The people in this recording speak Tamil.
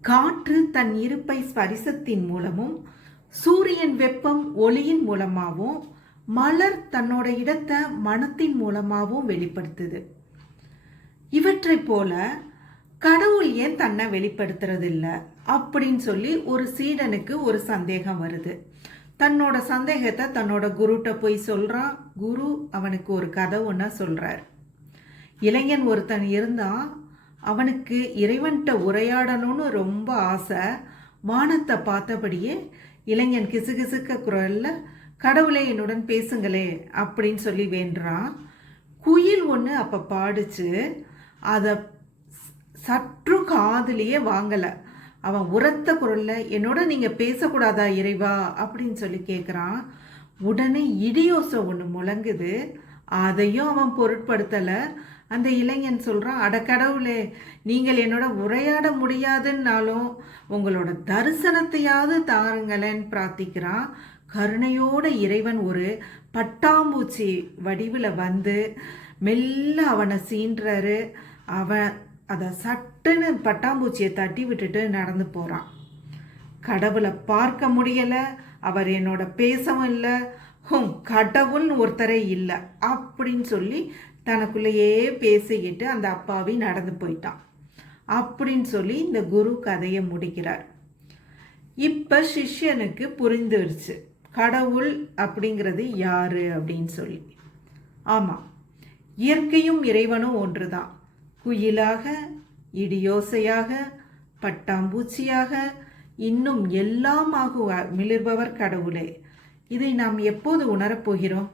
காற்று தன் இருப்பை ஸ்பரிசத்தின் மூலமும் சூரியன் வெப்பம் ஒளியின் மூலமாகவும் மலர் தன்னோட இடத்தை மனத்தின் மூலமாகவும் வெளிப்படுத்துது. இவற்றைப் போல கடவுள் ஏன் தன்னை வெளிப்படுத்துறதில்ல அப்படின்னு சொல்லி ஒரு சீடனுக்கு ஒரு சந்தேகம் வருது. தன்னோட சந்தேகத்தை தன்னோட குருட்ட போய் சொல்றான். குரு அவனுக்கு ஒரு கதை ஒன்றா சொல்றார். இளைஞன் ஒருத்தன் இருந்தான். அவனுக்கு இறைவன்கிட்ட உரையாடணும்னு ரொம்ப ஆசை. வானத்தை பார்த்தபடியே இளைஞன் கிசுகிசுக்க குரல்ல கடவுளே என்னுடன் பேசுங்களே அப்படின்னு சொல்லி வேண்டுறான். குயில் ஒன்று அப்போ பாடிச்சு. அதை சற்று காதுலேயே வாங்கலை. அவன் உரத்த குரலில் என்னோட நீங்கள் பேசக்கூடாதா இறைவா? அப்படின்னு சொல்லி கேட்குறான் உடனே இடியோசை ஒன்று முழங்குது. அதையும் அவன் பொருட்படுத்தலை. அந்த இளைஞன் சொல்கிறான் அடக்கடவுளே நீங்கள் என்னோட உரையாட முடியாதுன்னாலும் உங்களோட தரிசனத்தையாவது தாருங்களேன்னு பிரார்த்திக்கிறான் கருணையோட இறைவன் ஒரு பட்டாம்பூச்சி வடிவில் வந்து மெல்ல அவனை சீன்றாரு. அவன் அதை சட்டுன்னு பட்டாம்பூச்சியை தட்டி விட்டுட்டு நடந்து போகிறான் கடவுளை பார்க்க முடியலை அவர் என்னோட பேசவும் இல்லை ஹும் கடவுள்னு ஒருத்தரே இல்லை அப்படின்னு சொல்லி தனக்குள்ளேயே பேசிக்கிட்டு அந்த அப்பாவி நடந்து போயிட்டான். அப்படின்னு சொல்லி இந்த குரு கதையை முடிக்கிறார். இப்போ சிஷ்யனுக்கு புரிந்துருச்சு. கடவுள் அப்படிங்கிறது யாரு அப்படின்னு சொல்லி. ஆமாம் இயற்கையும் இறைவனும் ஒன்று தான் குயிலாக இடியோசையாக பட்டாம்பூச்சியாக இன்னும் எல்லாமாக மிளிர்பவர் கடவுளே. இதை நாம் எப்போது உணரப்போகிறோம்?